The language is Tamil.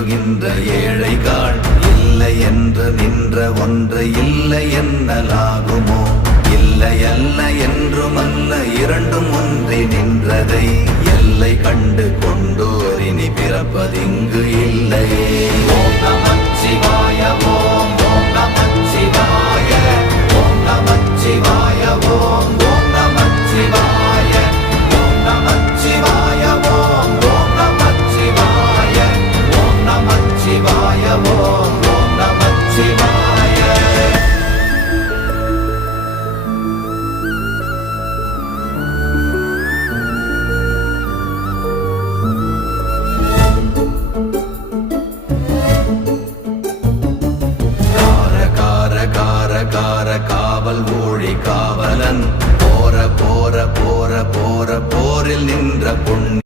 விரும்புகின்ற ஏழைகள் இல்லை என்று நின்ற ஒன்று இல்லை என்னலாகுமோ? இல்லை அல்ல என்றும் அல்ல இரண்டும் ஒன்றி நின்றதை